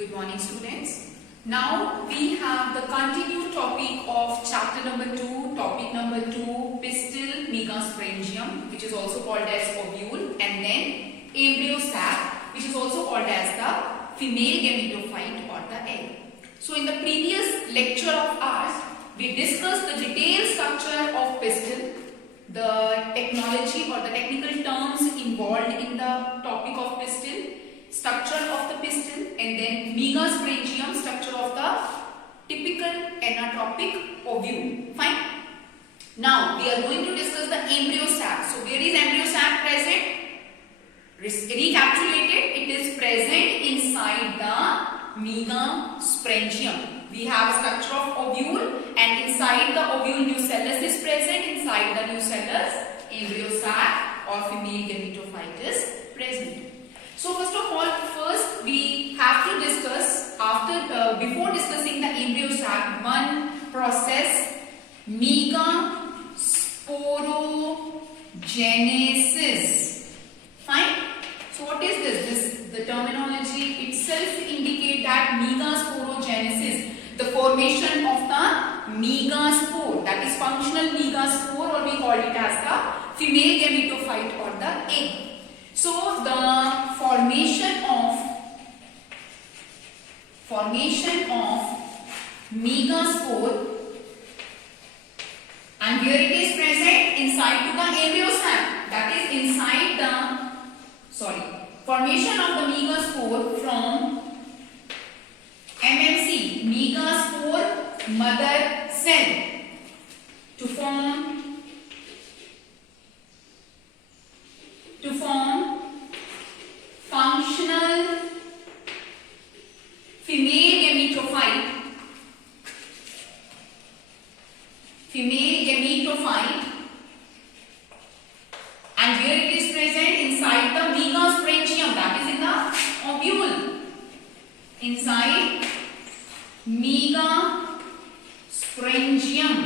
Good morning, students. Now we have the continued topic of chapter number 2, topic number 2, pistil megasporangium, which is also called as ovule, and then embryo sac, which is also called as the female gametophyte or the egg. So in the previous lecture of ours, we discussed the detailed structure of pistil, the technology or the technical terms involved in the topic of pistil, structure of the pistil, and then megasporangium, structure of the typical anatropic ovule. Fine. Now we are going to discuss the embryo sac. So where is embryo sac present? Recapitulated, it is present inside the megasporangium. We have a structure of ovule, and inside the ovule nucellus is present. Inside the nucellus, embryo sac or female gametophyte is present. So first of all, first we have to discuss before discussing the embryo sac, one process, megasporogenesis. Fine. So what is this? The terminology itself indicate that megasporogenesis, the formation of the megaspore, that is functional megaspore, or we call it as the female gametophyte or the egg. So the formation of megaspore, and where it is present inside to the embryo sac, that is inside the formation of the megaspore from MMC, megaspore mother cell, to form functional female gametophyte, and where it is present inside the megasporangium, that is in the ovule, inside megasporangium,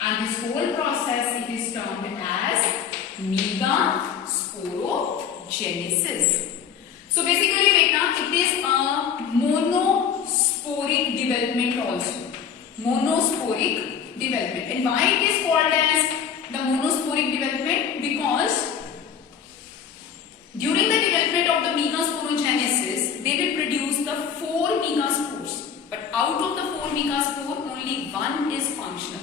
and this whole process it is termed as megasporogenesis. So basically beta, it is a monosporic development also. Monosporic development. And why it is called as the monosporic development? Because during the development of the megasporogenesis, they will produce the 4 megaspores. But out of the 4 megaspore, only one is functional.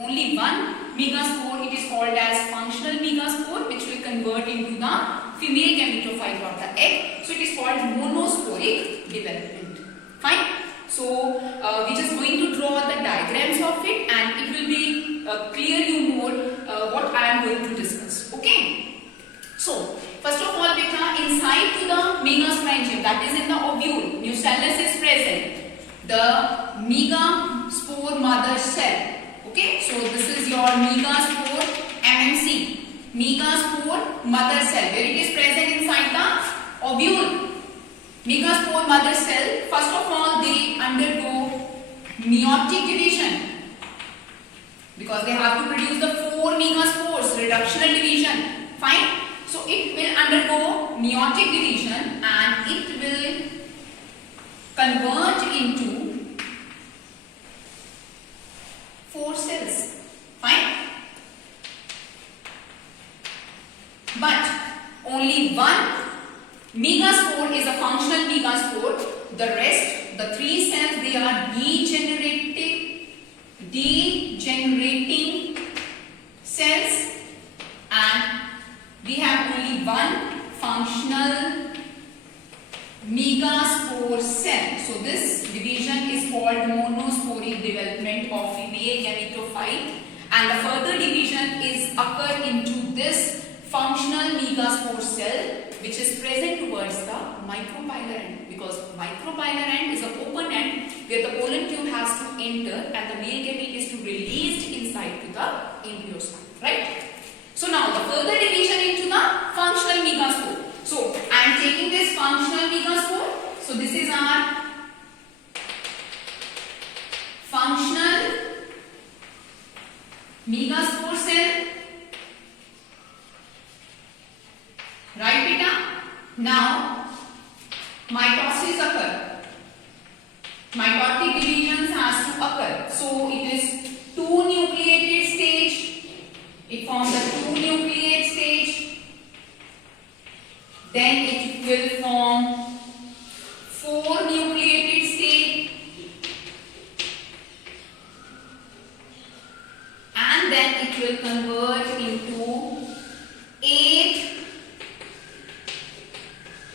Only one megaspore, it is called as functional megaspore, which will convert into the female gametophyte or the egg. So it is called monosporic development. Fine. So we are just going to draw the diagrams of it, and it will be clear you more what I am going to discuss. Okay. So first of all, beta, inside to the megasporangium, that is in the ovule, nucellus is present. The megaspore mother cell. Okay, so this is your megaspore MMC, megaspore mother cell, where it is present inside the ovule. Megaspore mother cell, first of all, they undergo meiotic division, because they have to produce the 4 megaspores, reductional division. Fine. So it will undergo meiotic division, and it will convert into 4 cells. Fine. But only one megaspore is a functional megaspore. The rest, the 3 cells, they are degenerating cells, and we have only one functional megaspore cell. So this division is called monosporic development of female gametophyte, and the further division is occur into this functional megaspore cell, which is present towards the micropylar end, because micropylar end is an open end where the pollen tube has to enter and the male gamete is to released inside to the embryo sac. Right? So now the further division into the functional megaspore. So I am taking this functional megaspore. So this is our functional megaspore cell. Right, beta? Now mitosis occur. mitotic divisions has to occur. So it is 2 nucleated stage. It forms a 2 nucleate stage. Then it will form 4 nucleated stage. And then it will convert into 8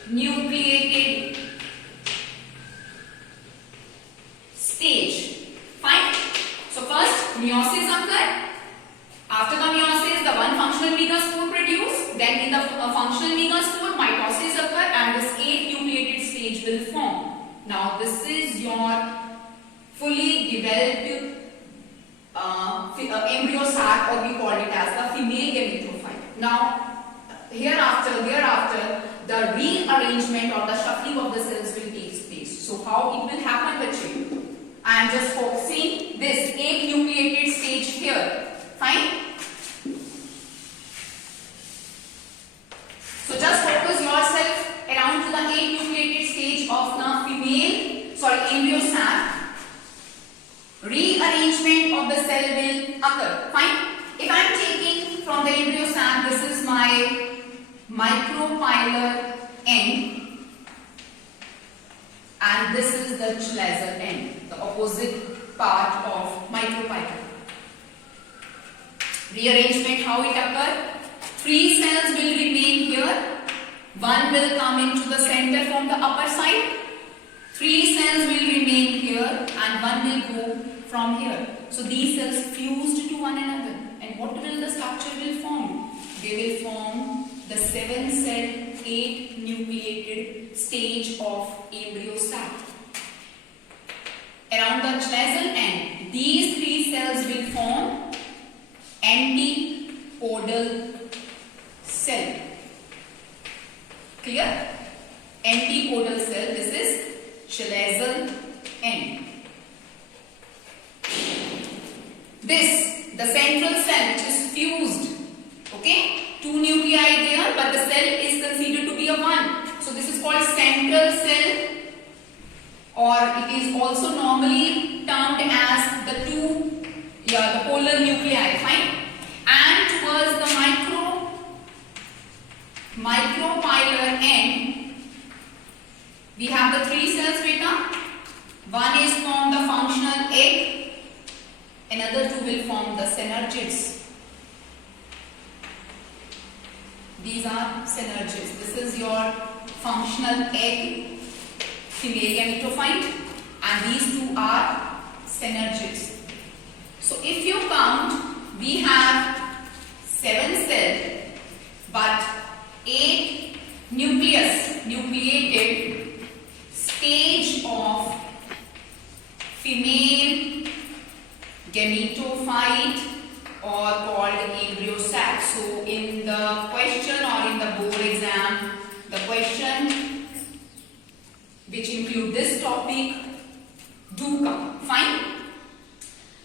nucleated stage. Fine. So first meiosis occur. After the meiosis, the one functional megaspore produced. Then in the functional megaspore, mitosis occur and this 8 nucleated stage will form. Now this is your fully developed embryo sac, or we call it as the female gametophyte. Now hereafter, the rearrangement or the shuffling of the cells will take place. So how it will happen, bachcho? I am just focusing this 8 nucleated stage here. Fine. So just focus yourself around to the 8 nucleated stage of the embryo sac. Rearrangement of the cell will occur. Fine. If I am taking from the embryo sac, this is my micropylar end and this is the chalazial end, the opposite part of micropylar. Rearrangement, how it occurs? 3 cells will remain here. 1 will come into the center from the upper side. 3 cells will remain here and 1 will go from here. So these cells fused to one another. And what will the structure will form? They will form the 7-celled 8 nucleated stage of embryo sac. Around the chalazial end, these 3 cells will form antipodal cell. Clear? Antipodal cell, this is chalazial end. This, the central cell which is fused, okay? 2 nuclei there, but the cell is considered to be a 1. So this is called central cell, or it is also normally termed as the polar nuclei. Fine. And towards the micropylar end, we have the 3 cells beta. One is from the functional egg, another 2 will form the synergids. These are synergids. This is your functional egg, female gametophyte, and these 2 are synergids. So if you count, we have 7 cells, but 8 nucleated stage of female gametophyte, or called embryo sac. So in the question or in the board exam, the question which include this topic do come. Fine.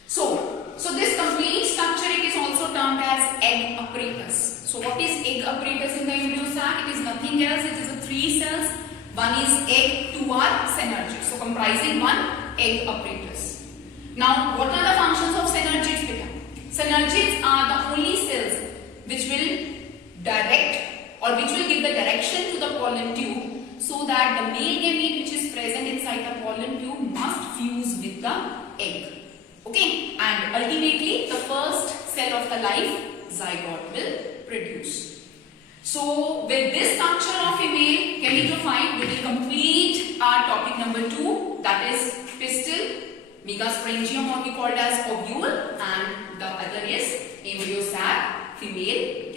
So this complete structure, it is also termed as egg apparatus. So what is egg apparatus in the embryo sac? It is nothing else. It is a 3 cells. 1 is egg, 2 are synergids. So comprising 1 egg apparatus. Now what are the functions of synergids, beta? Synergids are the only cells which will direct or which will give the direction to the pollen tube, so that the male gamete which is present inside the pollen tube must fuse with the egg. Okay, and ultimately the first cell of the life zygote will produce. So with this structure of female gametophyte, we will complete our topic number 2, that is pistil, megasporangium, or we call it as ovule, and the other is embryo sac, female